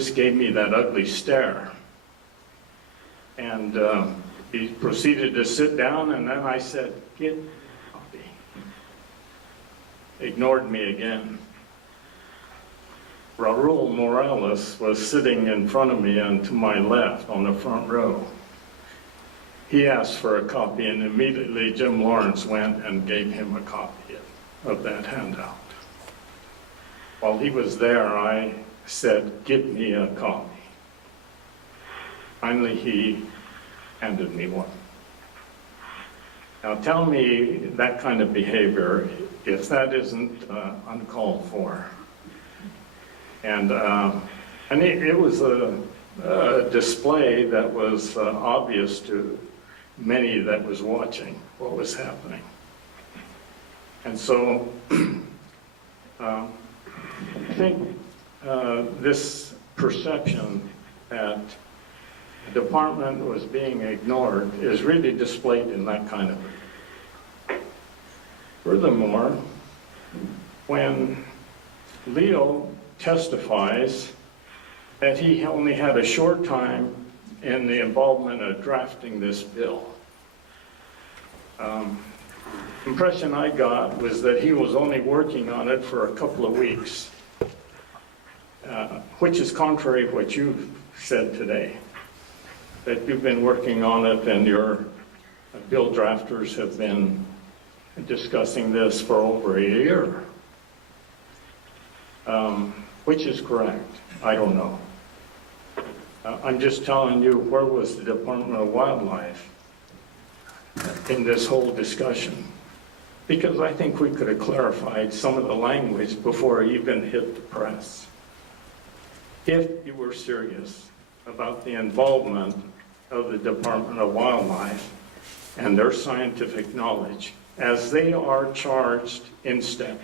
just gave me that ugly stare. And he proceeded to sit down, and then I said, "Get coffee." Ignored me again. Raul Morales was sitting in front of me and to my left on the front row. He asked for a copy, and immediately Jim Lawrence went and gave him a copy of that handout. While he was there, I said, "Give me a copy." Finally, he handed me one. Now tell me that kind of behavior, if that isn't uncalled for. And it was a display that was obvious to many that was watching what was happening. And so I think this perception that the department was being ignored is really displayed in that kind of way. Furthermore, when Leo testifies that he only had a short time in the involvement of drafting this bill, impression I got was that he was only working on it for a couple of weeks, which is contrary to what you've said today, that you've been working on it and your bill drafters have been discussing this for over a year. Which is correct? I don't know. I'm just telling you, where was the Department of Wildlife in this whole discussion? Because I think we could have clarified some of the language before it even hit the press. If you were serious about the involvement of the Department of Wildlife and their scientific knowledge, as they are charged in STEP.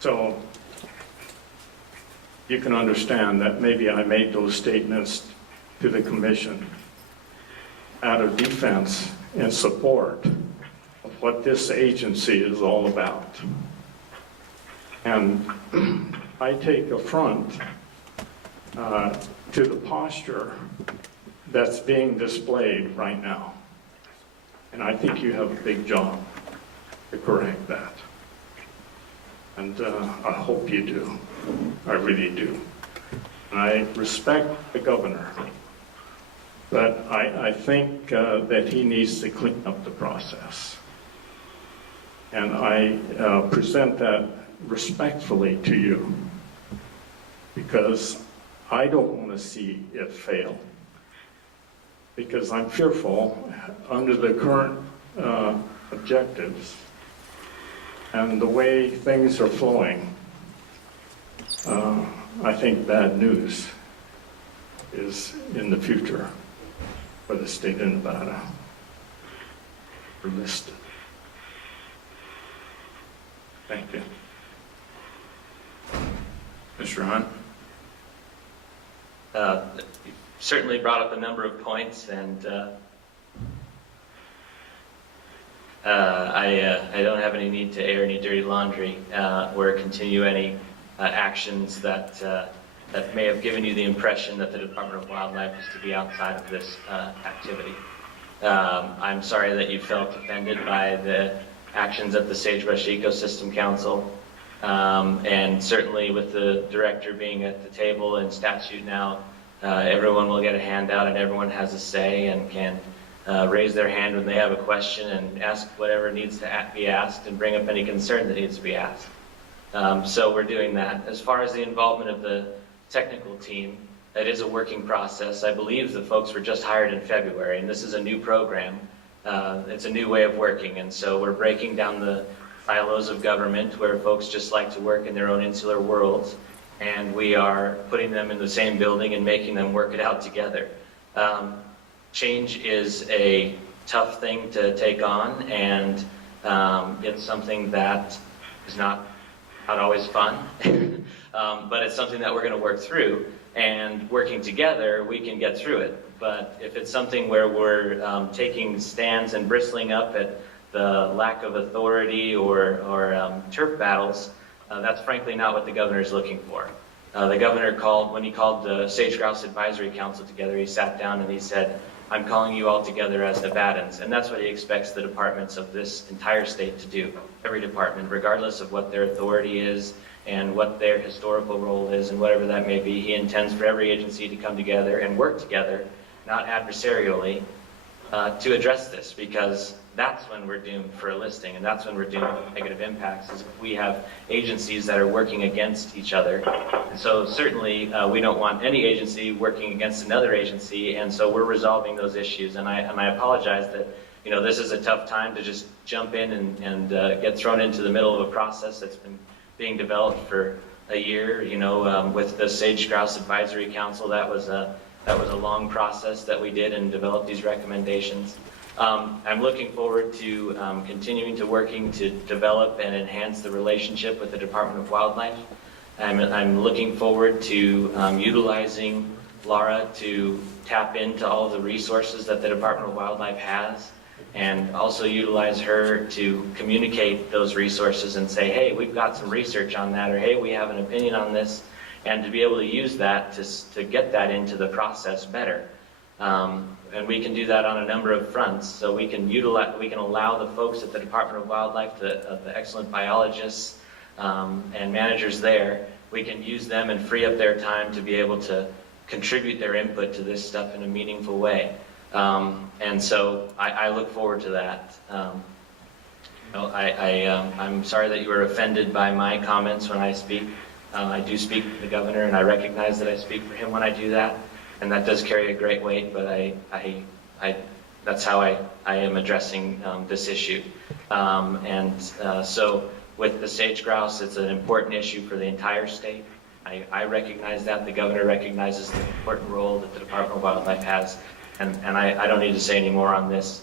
So you can understand that maybe I made those statements to the commission out of defense and support of what this agency is all about. And I take affront to the posture that's being displayed right now. And I think you have a big job to correct that. And I hope you do. I really do. And I respect the governor, but I think that he needs to clean up the process. And I present that respectfully to you, because I don't want to see it fail. Because I'm fearful, under the current objectives and the way things are flowing, I think bad news is in the future for the state of Nevada. We're listed. Thank you. Mr. Hahn? You certainly brought up a number of points, and I don't have any need to air any dirty laundry or continue any actions that may have given you the impression that the Department of Wildlife is to be outside of this activity. I'm sorry that you felt offended by the actions at the Sagebrush Ecosystem Council. And certainly with the director being at the table in statute now, everyone will get a handout and everyone has a say and can raise their hand when they have a question and ask whatever needs to be asked and bring up any concern that needs to be asked. So we're doing that. As far as the involvement of the technical team, it is a working process. I believe the folks were just hired in February, and this is a new program. It's a new way of working, and so we're breaking down the silos of government where folks just like to work in their own insular worlds, and we are putting them in the same building and making them work it out together. Change is a tough thing to take on, and it's something that is not always fun, but it's something that we're going to work through, and working together we can get through it. But if it's something where we're taking stands and bristling up at the lack of authority or turf battles, that's frankly not what the governor is looking for. The governor called, when he called the Sage Grouse Advisory Council together, he sat down and he said, I'm calling you all together as Nevadans. And that's what he expects the departments of this entire state to do. Every department, regardless of what their authority is and what their historical role is and whatever that may be, he intends for every agency to come together and work together, not adversarially, to address this, because that's when we're doomed for a listing, and that's when we're doomed for negative impacts, is if we have agencies that are working against each other. And so certainly we don't want any agency working against another agency, and so we're resolving those issues. And I apologize that, you know, this is a tough time to just jump in and get thrown into the middle of a process that's been being developed for a year. You know, with the Sage Grouse Advisory Council, that was a long process that we did and developed these recommendations. I'm looking forward to continuing to working to develop and enhance the relationship with the Department of Wildlife. I'm looking forward to utilizing Laura to tap into all of the resources that the Department of Wildlife has, and also utilize her to communicate those resources and say, hey, we've got some research on that, or hey, we have an opinion on this, and to be able to use that to get that into the process better. And we can do that on a number of fronts. So we can allow the folks at the Department of Wildlife, the excellent biologists and managers there, we can use them and free up their time to be able to contribute their input to this stuff in a meaningful way. And so I look forward to that. I'm sorry that you were offended by my comments when I speak. I do speak for the governor, and I recognize that I speak for him when I do that. And that does carry a great weight, but that's how I am addressing this issue. So with the sage grouse, it's an important issue for the entire state. I recognize that. The governor recognizes the important role that the Department of Wildlife has. And I don't need to say any more on this.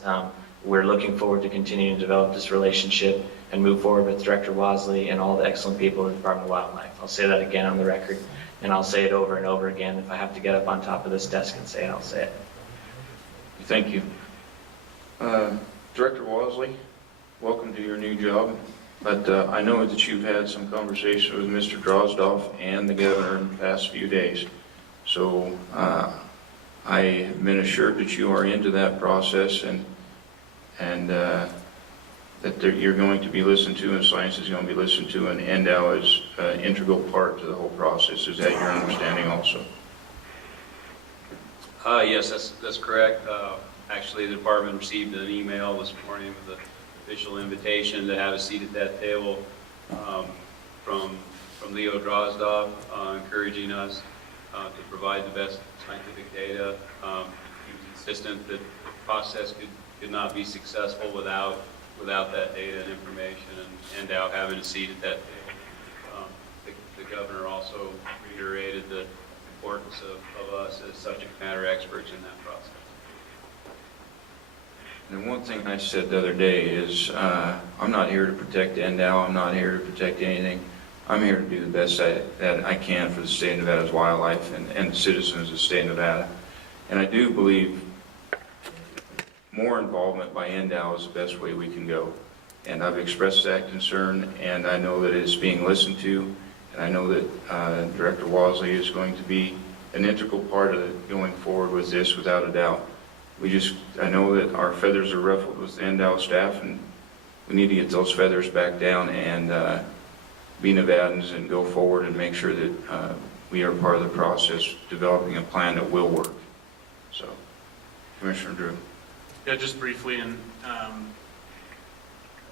We're looking forward to continuing to develop this relationship and move forward with Director Wasley and all the excellent people in the Department of Wildlife. I'll say that again on the record. And I'll say it over and over again. If I have to get up on top of this desk and say it, I'll say it. Thank you. Director Wasley, welcome to your new job. But I know that you've had some conversation with Mr. Drozdoff and the governor in the past few days. So I have been assured that you are into that process and that you're going to be listened to, and science is going to be listened to, and NDOW is an integral part to the whole process. Is that your understanding also? Yes, that's correct. Actually, the department received an email this morning with an official invitation to have a seat at that table from Leo Drozdoff, encouraging us to provide the best scientific data. He was insistent that the process could not be successful without that data and information, and NDOW having a seat at that table. The governor also reiterated the importance of us as subject matter experts in that process. And one thing I said the other day is I'm not here to protect NDOW. I'm not here to protect anything. I'm here to do the best that I can for the state of Nevada's wildlife and the citizens of the state of Nevada. And I do believe more involvement by NDOW is the best way we can go. And I've expressed that concern, and I know that it's being listened to, and I know that Director Wasley is going to be an integral part of it going forward with this, without a doubt. I know that our feathers are ruffled with the NDOW staff, and we need to get those feathers back down and be Nevadans and go forward and make sure that we are part of the process, developing a plan that will work. So, Commissioner Drew. Yeah, just briefly, and I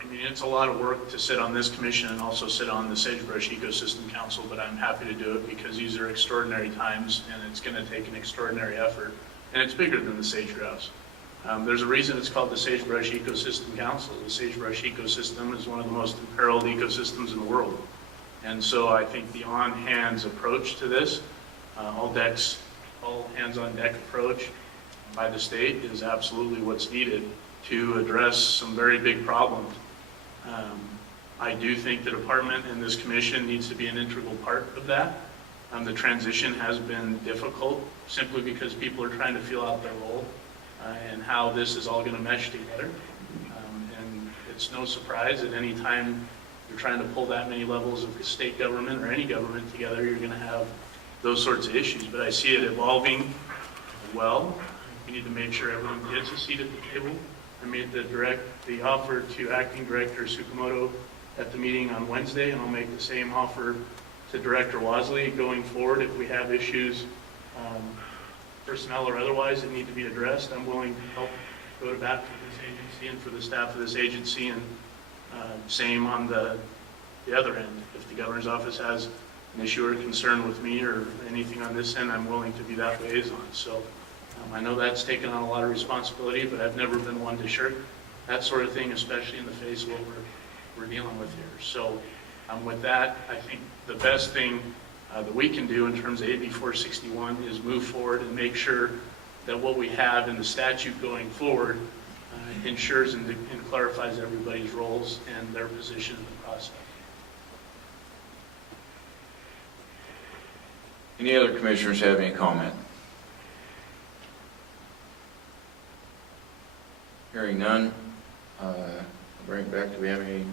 mean, it's a lot of work to sit on this commission and also sit on the Sagebrush Ecosystem Council, but I'm happy to do it because these are extraordinary times and it's going to take an extraordinary effort, and it's bigger than the sage grouse. There's a reason it's called the Sagebrush Ecosystem Council. The sagebrush ecosystem is one of the most imperiled ecosystems in the world, and so I think the on-hands approach to this, all hands on deck approach by the state is absolutely what's needed to address some very big problems. I do think the department and this commission needs to be an integral part of that. The transition has been difficult simply because people are trying to feel out their role and how this is all going to mesh together. And it's no surprise that any time you're trying to pull that many levels of state government or any government together, you're going to have those sorts of issues. But I see it evolving well. We need to make sure everyone gets a seat at the table. I made the offer to Acting Director Tsukamoto at the meeting on Wednesday, and I'll make the same offer to Director Wasley going forward. If we have issues, personnel or otherwise, that need to be addressed, I'm willing to help go to bat for this agency and for the staff of this agency, and same on the other end. If the governor's office has an issue or concern with me or anything on this end, I'm willing to be that liaison. So I know that's taken on a lot of responsibility, but I've never been one to shirk that sort of thing, especially in the face of what we're dealing with here. So with that, I think the best thing that we can do in terms of AB 461 is move forward and make sure that what we have in the statute going forward ensures and clarifies everybody's roles and their position in the process. Any other commissioners have any comment? Hearing none, I'll bring it back. Do we have any?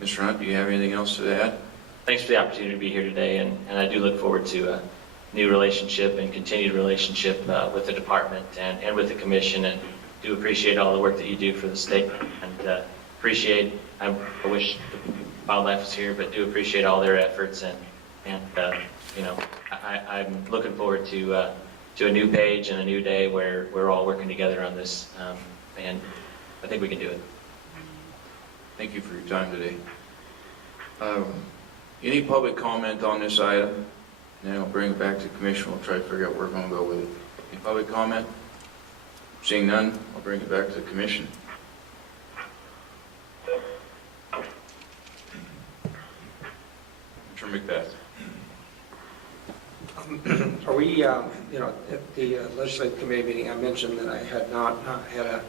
Mr. Hunt, do you have anything else to add? Thanks for the opportunity to be here today, and I do look forward to a new relationship and continued relationship with the department and with the commission, and do appreciate all the work that you do for the state, and I wish wildlife was here, but do appreciate all their efforts, and I'm looking forward to a new page and a new day where we're all working together on this, and I think we can do it. Thank you for your time today. Any public comment on this item? Then I'll bring it back to the commission. We'll try to figure out where we're going to go with it. Any public comment? Seeing none, I'll bring it back to the commission. Mr. Macbeth. Are we, at the legislative committee meeting, I mentioned that I had not had a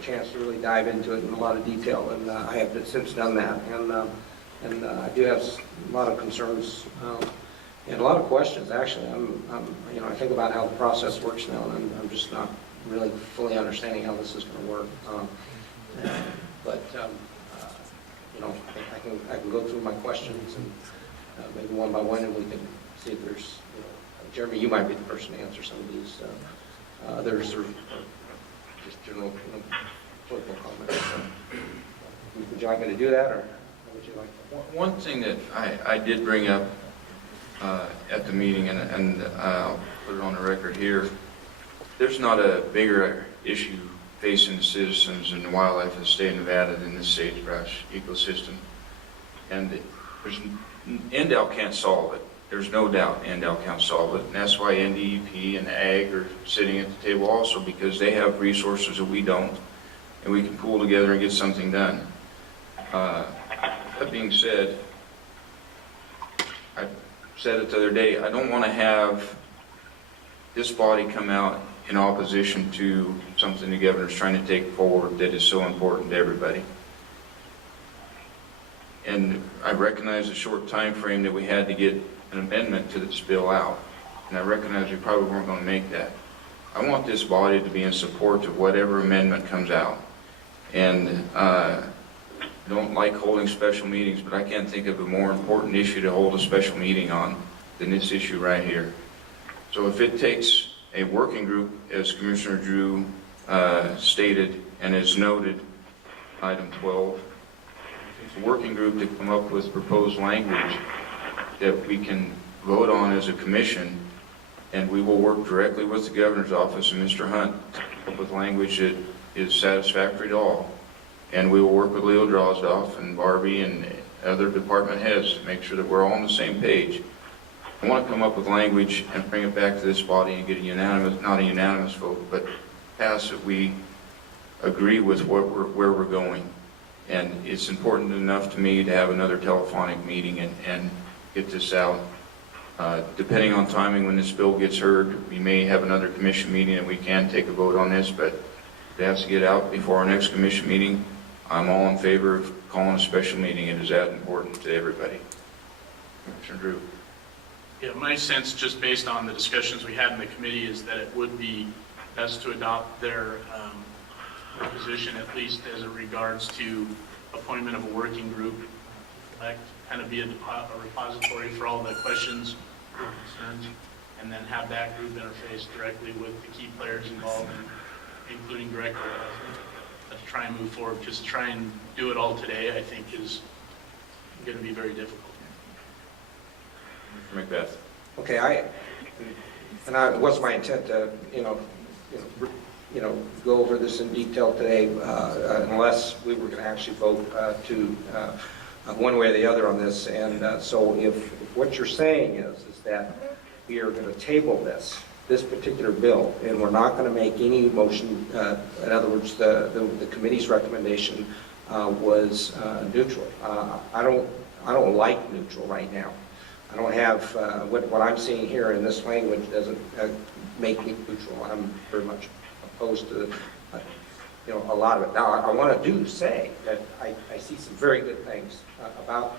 chance to really dive into it in a lot of detail, and I have since done that, and I do have a lot of concerns and a lot of questions. Actually, I think about how the process works now, and I'm just not really fully understanding how this is going to work. I can go through my questions and maybe one by one, and we can see if there's, Jeremy, you might be the person to answer some of these. Others are just general political comments. Would you like me to do that, or how would you like to? One thing that I did bring up at the meeting, and I'll put it on the record here, there's not a bigger issue facing the citizens and the wildlife of the state of Nevada than this sagebrush ecosystem. And NDAL can't solve it. There's no doubt NDAL can't solve it. And that's why NDEP and Ag are sitting at the table also, because they have resources that we don't, and we can pool together and get something done. That being said, I said it the other day, I don't want to have this body come out in opposition to something the governor's trying to take forward that is so important to everybody. And I recognize the short time frame that we had to get an amendment to this bill out, and I recognize we probably weren't going to make that. I want this body to be in support of whatever amendment comes out, and I don't like holding special meetings, but I can't think of a more important issue to hold a special meeting on than this issue right here. So if it takes a working group, as Commissioner Drew stated and as noted, item 12, it's a working group to come up with proposed language that we can vote on as a commission, and we will work directly with the governor's office and Mr. Hunt to come up with language that is satisfactory to all. And we will work with Leo Drozdoff and Barbie and other department heads to make sure that we're all on the same page. I want to come up with language and bring it back to this body and get a unanimous, not a unanimous vote, but pass that we agree with where we're going. And it's important enough to me to have another telephonic meeting and get this out. Depending on timing when this bill gets heard, we may have another commission meeting and we can take a vote on this, but it has to get out before our next commission meeting. I'm all in favor of calling a special meeting. It is that important to everybody. Commissioner Drew. Yeah, my sense, just based on the discussions we had in the committee, is that it would be best to adopt their position, at least as it regards to appointment of a working group, kind of be a repository for all the questions or concerns, and then have that group interface directly with the key players involved, including Director Leslie. Let's try and move forward. Just try and do it all today, I think, is going to be very difficult. Mr. Macbeth. Okay, it was my intent to, go over this in detail today, unless we were going to actually vote to one way or the other on this. And so if what you're saying is that we are going to table this particular bill, and we're not going to make any motion, in other words, the committee's recommendation was neutral. I don't like neutral right now. I don't have, what I'm seeing here in this language doesn't make me neutral. I'm very much opposed to, a lot of it. Now, I want to say that I see some very good things about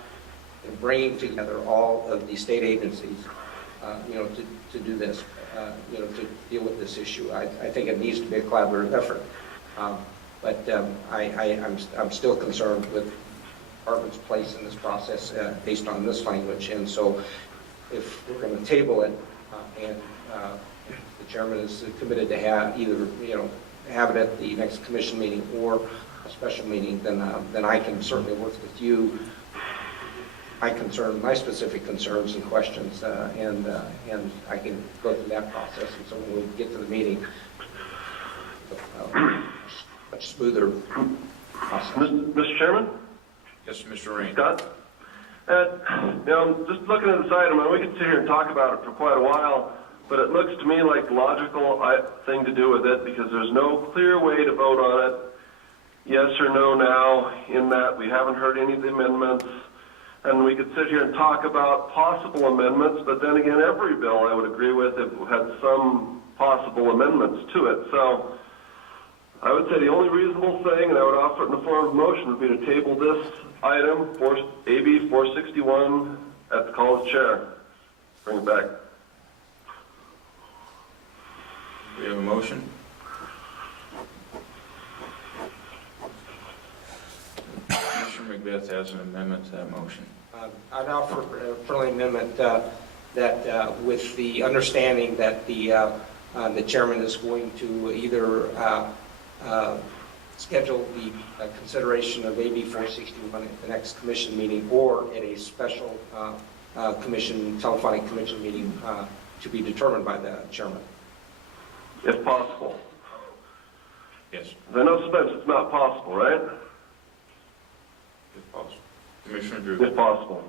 bringing together all of the state agencies, to do this, to deal with this issue. I think it needs to be a collaborative effort. But I'm still concerned with the department's place in this process based on this language. And so if we're going to table it and the chairman is committed to have either, have it at the next commission meeting or a special meeting, then I can certainly work with you. My specific concerns and questions, and I can go through that process. And so when we get to the meeting, much smoother process. Mr. Chairman? Yes, Mr. Rain. Scott? Just looking at this item, and we could sit here and talk about it for quite a while, but it looks to me like the logical thing to do with it, because there's no clear way to vote on it, yes or no now, in that we haven't heard any of the amendments, and we could sit here and talk about possible amendments, but then again, every bill I would agree with it had some possible amendments to it. So I would say the only reasonable thing, and I would offer it in the form of a motion, would be to table this item, AB 461, at the call of the chair. Bring it back. We have a motion. Commissioner Macbeth has an amendment to that motion. I'd offer a friendly amendment that with the understanding that the chairman is going to either schedule the consideration of AB 461 at the next commission meeting or at a special telephonic commission meeting to be determined by the chairman. If possible. Yes, I know sometimes it's not possible, right? if possible. Commissioner Drew. If possible.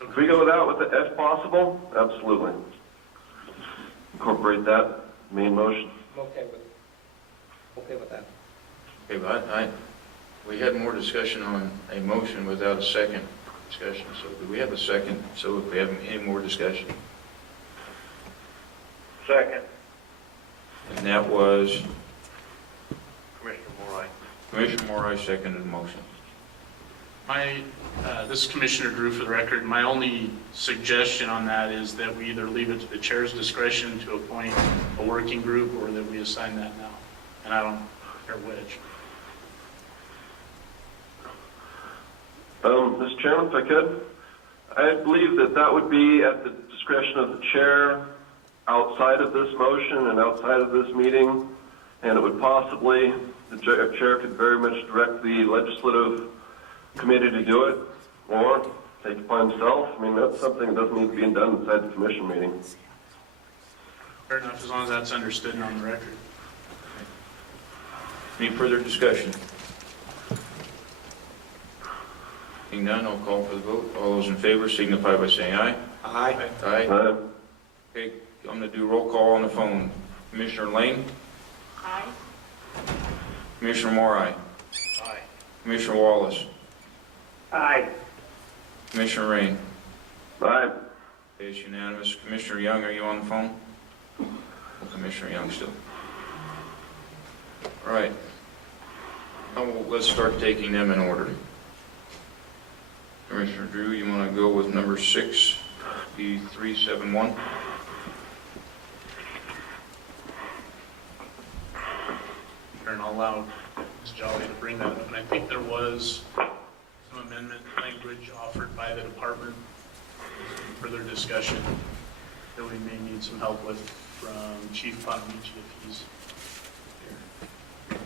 If we go without with the if possible, absolutely. Incorporate that main motion. I'm okay with that. Okay, but we had more discussion on a motion without a second discussion. So do we have a second? So if we have any more discussion? Second. And that was Commissioner Morai. Commissioner Morai seconded the motion. This is Commissioner Drew for the record. My only suggestion on that is that we either leave it to the chair's discretion to appoint a working group or that we assign that now. And I don't care which. Mr. Chairman, if I could, I believe that would be at the discretion of the chair outside of this motion and outside of this meeting, and it would possibly, the chair could very much direct the legislative committee to do it, or take it upon himself. I mean, that's something that doesn't need to be done inside the commission meeting. Fair enough, as long as that's understood and on the record. Any further discussion? Seeing none, I'll call for the vote. All those in favor signify by saying aye. Aye. Aye. Okay, I'm going to do roll call on the phone. Commissioner Lane? Aye. Commissioner Morai? Aye. Commissioner Wallace? Aye. Commissioner Rain? Aye. Okay, it's unanimous. Commissioner Young, are you on the phone? Well, Commissioner Young still. All right. Now let's start taking them in order. Commissioner Drew, you want to go with number 6, the 371? And I'll allow Ms. Jolly to bring that up. And I think there was some amendment language offered by the department further discussion that we may need some help with from Chief Potamici if he's here.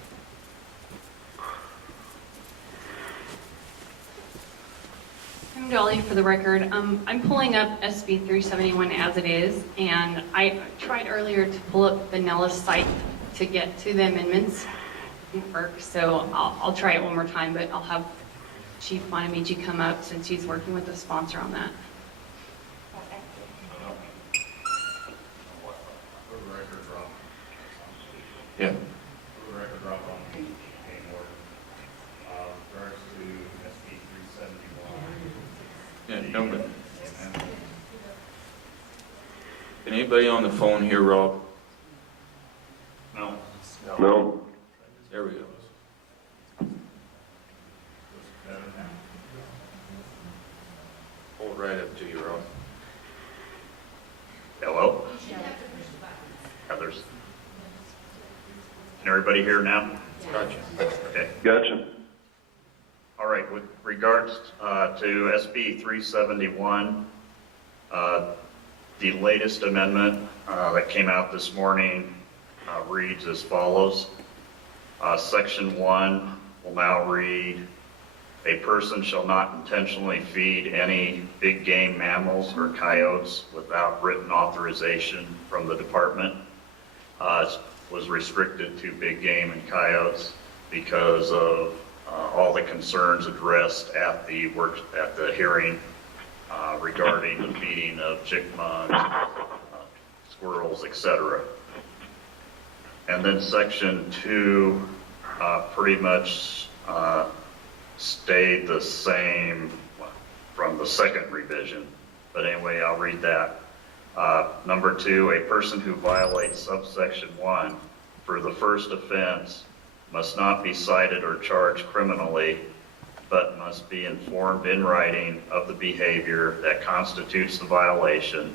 I'm Dolly for the record. I'm pulling up SB 371 as it is, and I tried earlier to pull up the Nellis site to get to the amendments. It didn't work, so I'll try it one more time, but I'll have Chief Bonamici come up since he's working with the sponsor on that. Yeah. For the record, Rob, on page more, regards to SB 371. Yeah, no, but can anybody on the phone hear Rob? No. No. There we go. Better now. Hold right up to you, Rob. Hello? Others? Can everybody hear now? Gotcha. Okay. Gotcha. All right, with regards to SB 371, the latest amendment that came out this morning reads as follows. Section 1 will now read, a person shall not intentionally feed any big game mammals or coyotes without written authorization from the department. Was restricted to big game and coyotes because of all the concerns addressed at the hearing regarding the feeding of chipmunks, squirrels, etc. And then section 2 pretty much stayed the same from the second revision. But anyway, I'll read that. Number 2, a person who violates subsection 1 for the first offense must not be cited or charged criminally, but must be informed in writing of the behavior that constitutes the violation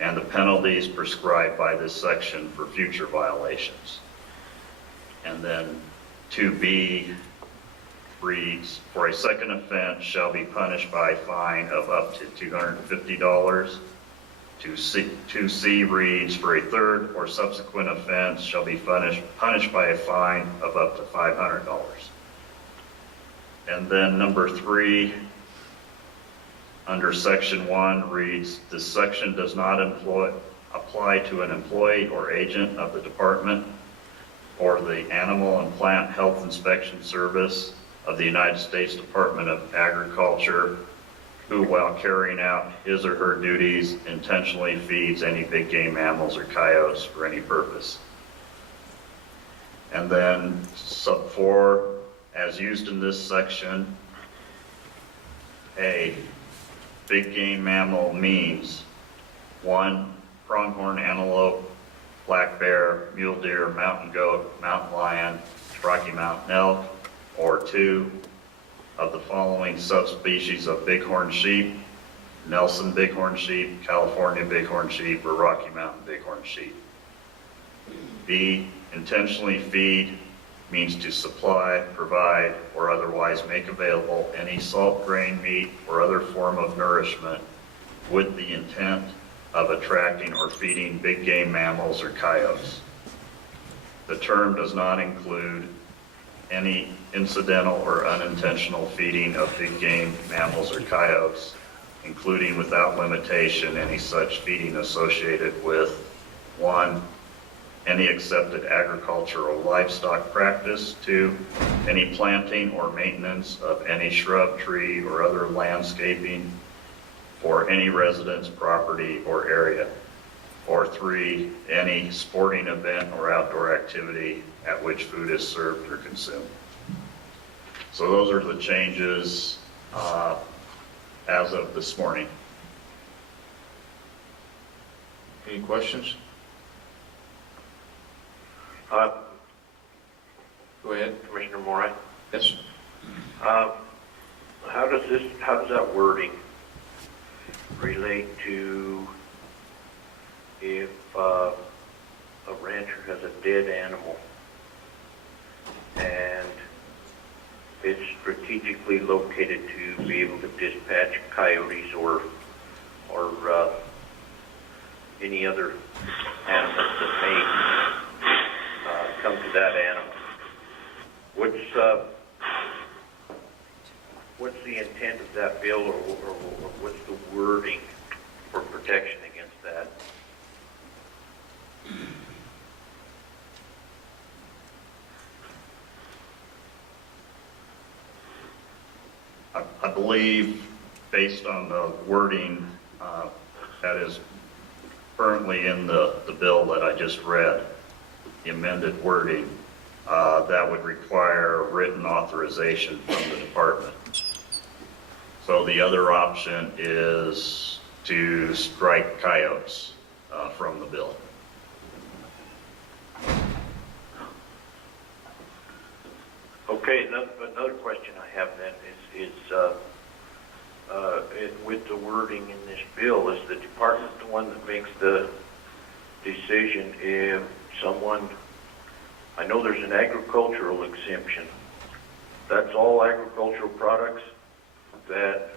and the penalties prescribed by this section for future violations. And then 2B reads, for a second offense shall be punished by a fine of up to $250. 2C reads, for a third or subsequent offense shall be punished by a fine of up to $500. And then number 3, under section 1 reads, this section does not apply to an employee or agent of the department or the Animal and Plant Health Inspection Service of the United States Department of Agriculture who, while carrying out his or her duties, intentionally feeds any big game mammals or coyotes for any purpose. And then sub 4, as used in this section, a big game mammal means 1, pronghorn antelope, black bear, mule deer, mountain goat, mountain lion, Rocky Mountain elk, or 2, of the following subspecies of bighorn sheep: Nelson bighorn sheep, California bighorn sheep, or Rocky Mountain bighorn sheep. B, intentionally feed means to supply, provide, or otherwise make available any salt grain, meat, or other form of nourishment with the intent of attracting or feeding big game mammals or coyotes. The term does not include any incidental or unintentional feeding of big game mammals or coyotes, including without limitation any such feeding associated with 1, any accepted agricultural livestock practice; 2, any planting or maintenance of any shrub, tree, or other landscaping for any residence, property, or area; or 3, any sporting event or outdoor activity at which food is served or consumed. So those are the changes as of this morning. Any questions? Go ahead. Commissioner Moray, Yes. how does that wording relate to if a rancher has a dead animal and it's strategically located to be able to dispatch coyotes or or any other animals that may come to that animal. What's the intent of that bill, or what's the wording for protection against that? I believe, based on the wording that is currently in the bill that I just read, the amended wording, that would require written authorization from the department. So the other option is to strike coyotes from the bill. Okay, another question I have then is with the wording in this bill, is the department the one that makes the decision if someone, I know there's an agricultural exemption, that's all agricultural products that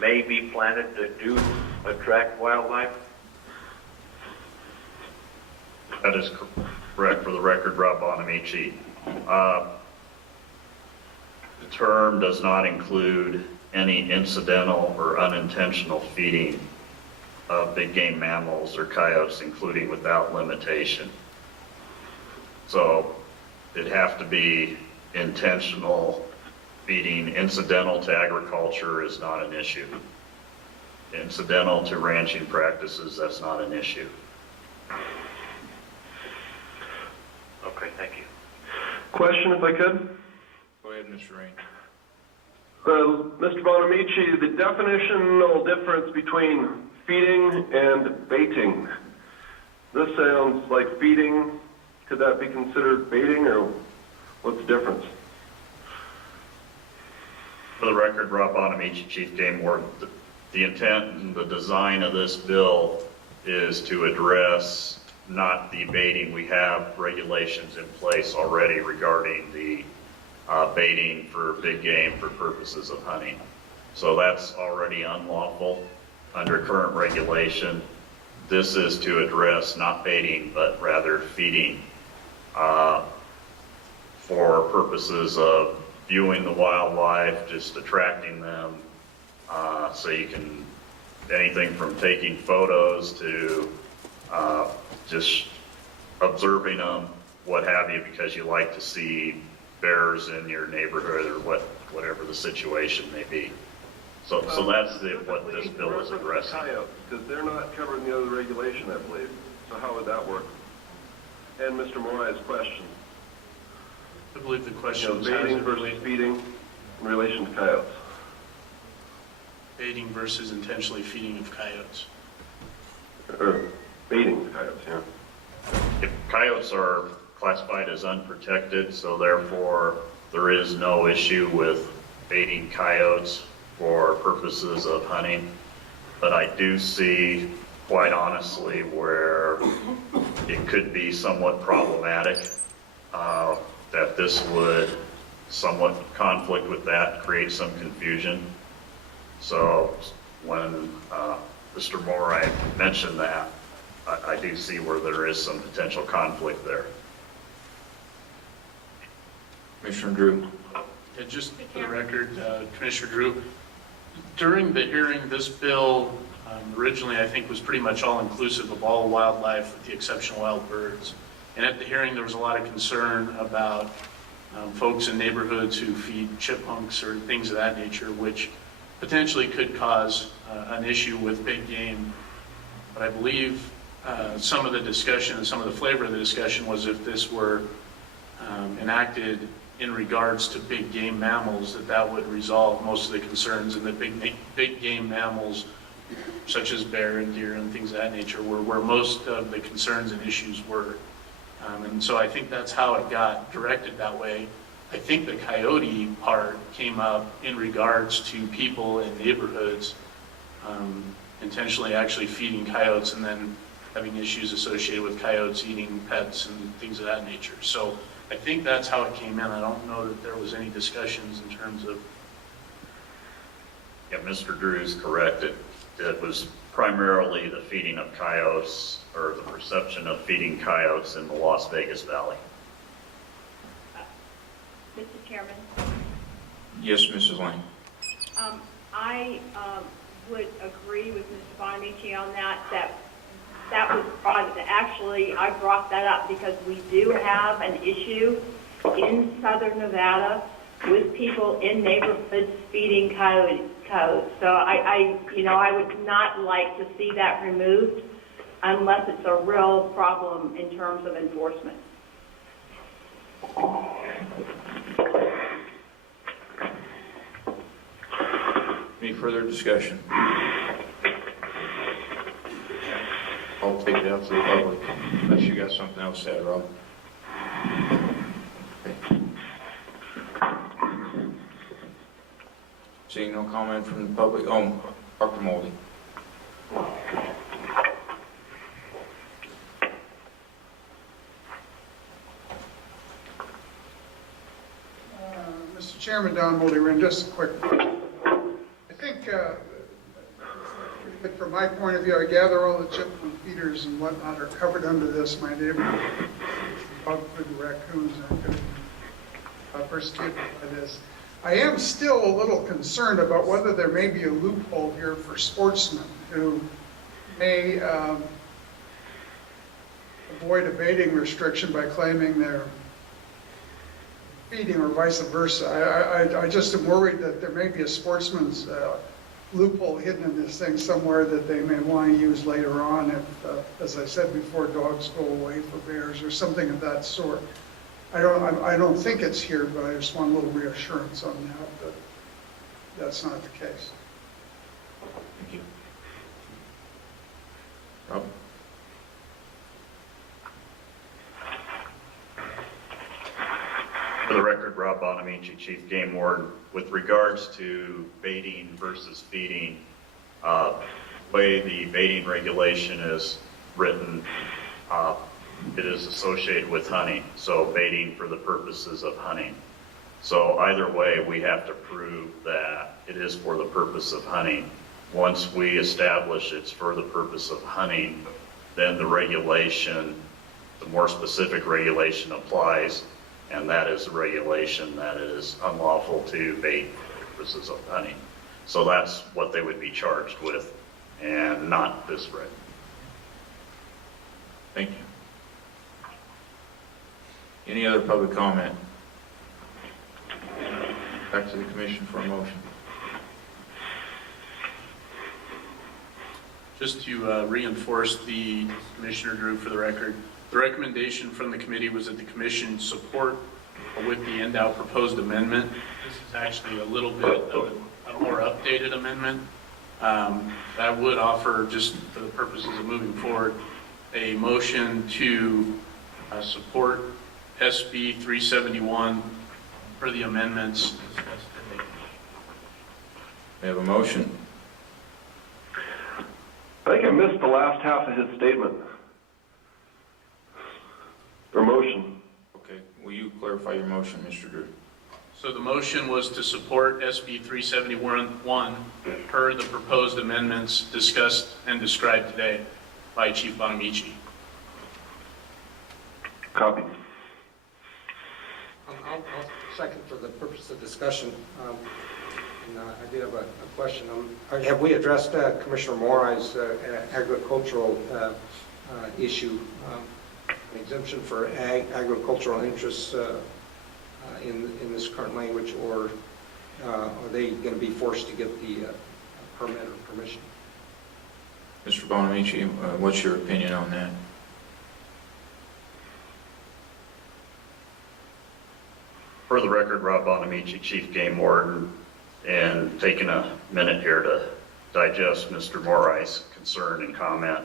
may be planted that do attract wildlife? That is correct. For the record, Rob Bonamici. The term does not include any incidental or unintentional feeding of big game mammals or coyotes, including without limitation. So it'd have to be intentional feeding. Incidental to agriculture is not an issue. Incidental to ranching practices, that's not an issue. Okay, thank you. Question, if I could? Go ahead, Mr. Rain. Mr. Bonamici, the definitional difference between feeding and baiting. This sounds like feeding. Could that be considered baiting, or what's the difference? For the record, Rob Bonamici, Chief Game Warden. The intent and the design of this bill is to address not the baiting. We have regulations in place already regarding the baiting for big game for purposes of hunting. So that's already unlawful under current regulation. This is to address not baiting, but rather feeding for purposes of viewing the wildlife, just attracting them. So you can, anything from taking photos to just observing them, what have you, because you like to see bears in your neighborhood or whatever the situation may be. So that's what this bill is addressing. Because they're not covered in the other regulation, I believe. So how would that work? And Mr. Morai's question. I believe the question was Baiting versus feeding in relation to coyotes. baiting versus intentionally feeding of coyotes. Or baiting the coyotes, yeah. If coyotes are classified as unprotected, so therefore there is no issue with baiting coyotes for purposes of hunting. But I do see, quite honestly, where it could be somewhat problematic, that this would somewhat conflict with that, create some confusion. So when Mr. Morai mentioned that, I do see where there is some potential conflict there. Commissioner Drew. Yeah, just for the record, Commissioner Drew, during the hearing, this bill originally, I think, was pretty much all-inclusive of all wildlife with the exception of wild birds. And at the hearing, there was a lot of concern about folks in neighborhoods who feed chipmunks or things of that nature, which potentially could cause an issue with big game. But I believe some of the discussion and some of the flavor of the discussion was if this were enacted in regards to big game mammals, that would resolve most of the concerns, and that big game mammals, such as bear and deer and things of that nature, were where most of the concerns and issues were. And so I think that's how it got directed that way. I think the coyote part came up in regards to people in neighborhoods intentionally actually feeding coyotes and then having issues associated with coyotes eating pets and things of that nature. So I think that's how it came in. I don't know that there was any discussions in terms of... Yeah, Mr. Drew is correct. it was primarily the feeding of coyotes, or the perception of feeding coyotes in the Las Vegas Valley. Mr. Chairman, Yes, Mrs. Lane. I would agree with Mr. Bonamici on that was actually, I brought that up because we do have an issue in southern Nevada with people in neighborhoods feeding coyotes. So I would not like to see that removed unless it's a real problem in terms of enforcement. Any further discussion? I'll take it out to the public, unless you got something else to add, Rob. Okay. Seeing no comment from the public, oh, Dr. Moldy. Mr. Chairman, Don Moldy, just a quick. I think, from my point of view, I gather all the chipmunk feeders and whatnot are covered under this. My neighborhood, bugfoot, raccoons are going to be persecuted by this. I am still a little concerned about whether there may be a loophole here for sportsmen who may avoid a baiting restriction by claiming they're feeding or vice versa. I just am worried that there may be a sportsman's loophole hidden in this thing somewhere that they may want to use later on if, as I said before, dogs go away for bears or something of that sort. I don't think it's here, but I just want a little reassurance on that that's not the case. Thank you. Rob? For the record, Rob Bonamici, Chief Game Warden. With regards to baiting versus feeding, the way the baiting regulation is written, it is associated with hunting, so baiting for the purposes of hunting. So either way, we have to prove that it is for the purpose of hunting. Once we establish it's for the purpose of hunting, then the regulation, the more specific regulation applies, and that is a regulation that it is unlawful to bait for purposes of hunting. So that's what they would be charged with, and not this right. Thank you. Any other public comment? Back to the commission for a motion. Just to reinforce the Commissioner Drew for the record, the recommendation from the committee was that the commission support with the NDOW proposed amendment. This is actually a little bit of a more updated amendment. That would offer, just for the purposes of moving forward, a motion to support SB 371 for the amendments discussed today. We have a motion. I think I missed the last half of his statement. Or motion. Okay, will you clarify your motion, Mr. Drew? So the motion was to support SB 371 per the proposed amendments discussed and described today by Chief Bonamici. Copy. I'll second for the purpose of discussion. And I did have a question. Have we addressed Commissioner Morai's agricultural issue, exemption for agricultural interests in this current language, or are they going to be forced to get the permit or permission? Mr. Bonamici, what's your opinion on that? For the record, Rob Bonamici, Chief Game Warden, and taking a minute here to digest Mr. Morai's concern and comment.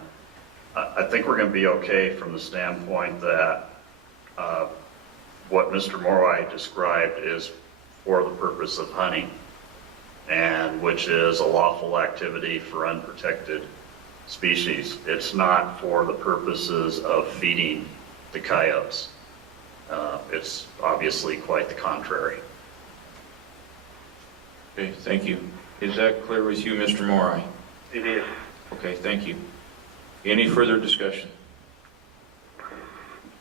I think we're going to be okay from the standpoint that what Mr. Morai described is for the purpose of hunting, and which is a lawful activity for unprotected species. It's not for the purposes of feeding the coyotes. It's obviously quite the contrary. Okay, thank you. Is that clear with you, Mr. Morai? It is. Okay, thank you. Any further discussion?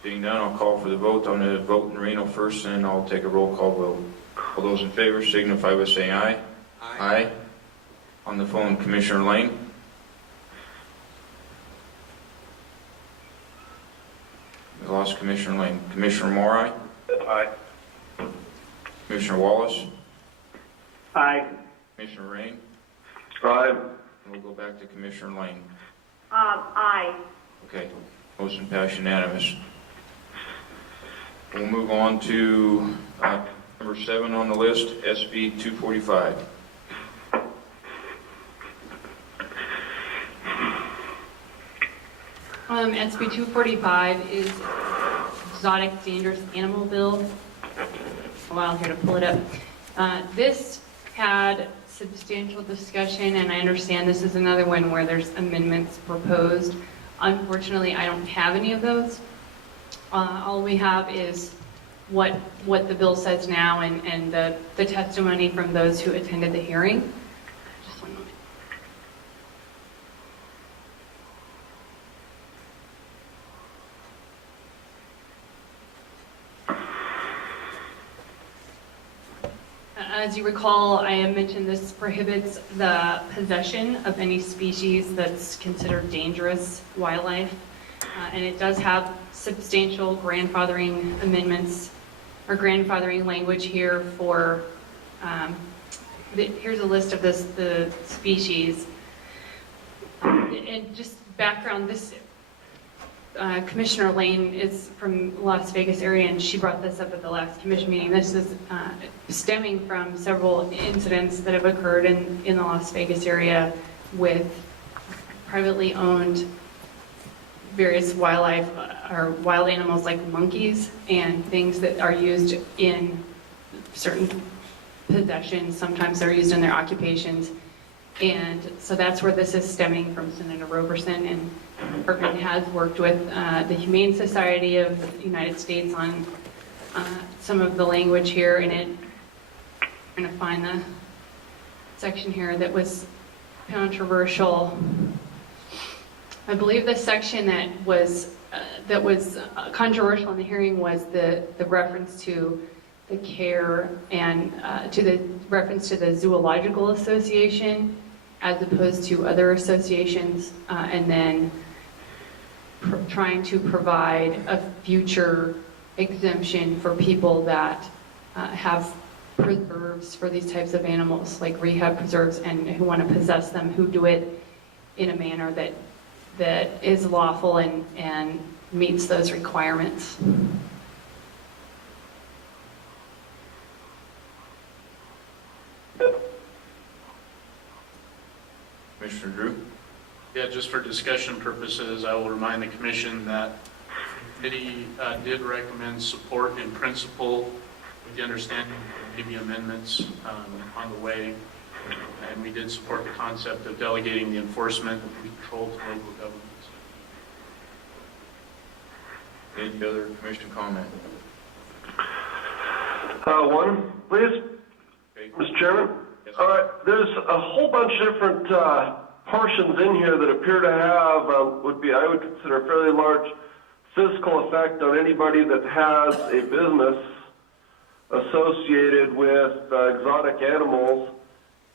Seeing none, I'll call for the vote. I'm going to vote in Reno first, and I'll take a roll call vote. All those in favor signify by saying aye. Aye. On the phone, Commissioner Lane. We lost Commissioner Lane. Commissioner Moore, Aye. Commissioner Wallace, Aye. Commissioner Rain, Aye. and we'll go back to Commissioner Lane. Aye. Okay, motion passed unanimous. We'll move on to number 7 on the list, SB 245. SB 245 is exotic dangerous animal bill. A while here to pull it up. This had substantial discussion, and I understand this is another one where there's amendments proposed. Unfortunately, I don't have any of those. All we have is what the bill says now and the testimony from those who attended the hearing. Just one moment. As you recall, I have mentioned this prohibits the possession of any species that's considered dangerous wildlife. And it does have substantial grandfathering amendments or grandfathering language here for, here's a list of the species. And just background, this Commissioner Lane is from Las Vegas area, and she brought this up at the last commission meeting. This is stemming from several incidents that have occurred in the Las Vegas area with privately owned various wildlife or wild animals like monkeys and things that are used in certain possessions. Sometimes they're used in their occupations. And so that's where this is stemming from. Senator Roberson and the department has worked with the Humane Society of the United States on some of the language here, and I'm trying to find the section here that was controversial. I believe the section that was controversial in the hearing was the reference to the care and to the reference to the Zoological Association as opposed to other associations, and then trying to provide a future exemption for people that have preserves for these types of animals, like rehab preserves, and who want to possess them, who do it in a manner that is lawful and meets those requirements. Commissioner Drew? Yeah, just for discussion purposes, I will remind the commission that the committee did recommend support in principle with the understanding there may be amendments on the way. And we did support the concept of delegating the enforcement of control to local governments. Any other commission comment? One, please. Okay. Mr. Chairman? Yes. All right, there's a whole bunch of different portions in here that appear to have, I would consider a fairly large fiscal effect on anybody that has a business associated with exotic animals.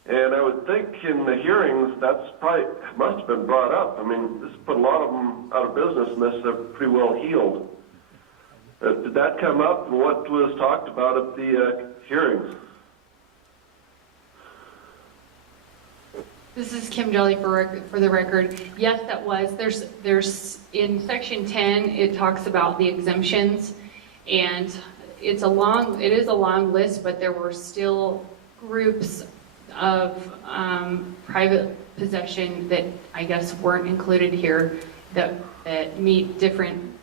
And I would think in the hearings, that's probably, must have been brought up. I mean, this put a lot of them out of business unless they're pretty well healed. Did that come up, and what was talked about at the hearings? This is Kim Jelly for the record. Yes, that was. There's in section 10, it talks about the exemptions, and it is a long list, but there were still groups of private possession that I guess weren't included here that meet different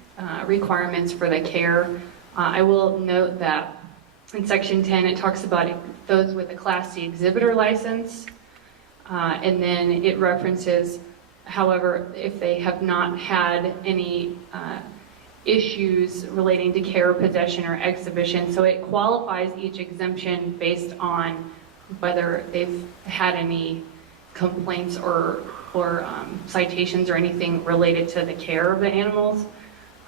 requirements for the care. I will note that in section 10 it talks about those with a Class C exhibitor license, and then it references, however, if they have not had any issues relating to care, possession, or exhibition. So it qualifies each exemption based on whether they've had any complaints or citations or anything related to the care of the animals.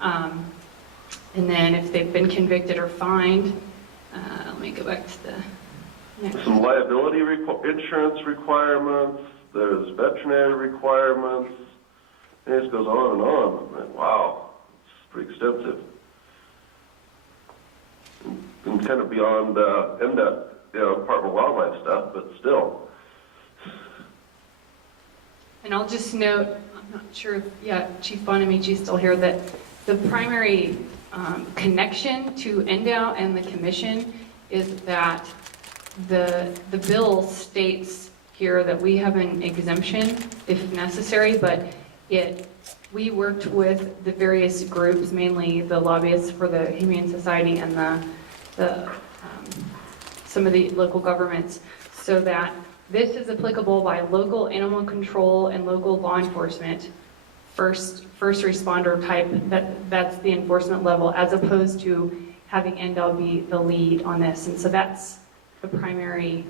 And then if they've been convicted or fined, let me go back to the next. Some liability insurance requirements, there's veterinary requirements, and it just goes on and on. I'm like, wow, it's pretty extensive. And kind of beyond MDOT, Department of Wildlife stuff, but still. And I'll just note, I'm not sure if, Chief Bonamici is still here, that the primary connection to NDOW and the commission is that the bill states here that we have an exemption if necessary, but we worked with the various groups, mainly the lobbyists for the Humane Society and some of the local governments, so that this is applicable by local animal control and local law enforcement, first responder type, that's the enforcement level, as opposed to having NDOW be the lead on this. And so that's the primary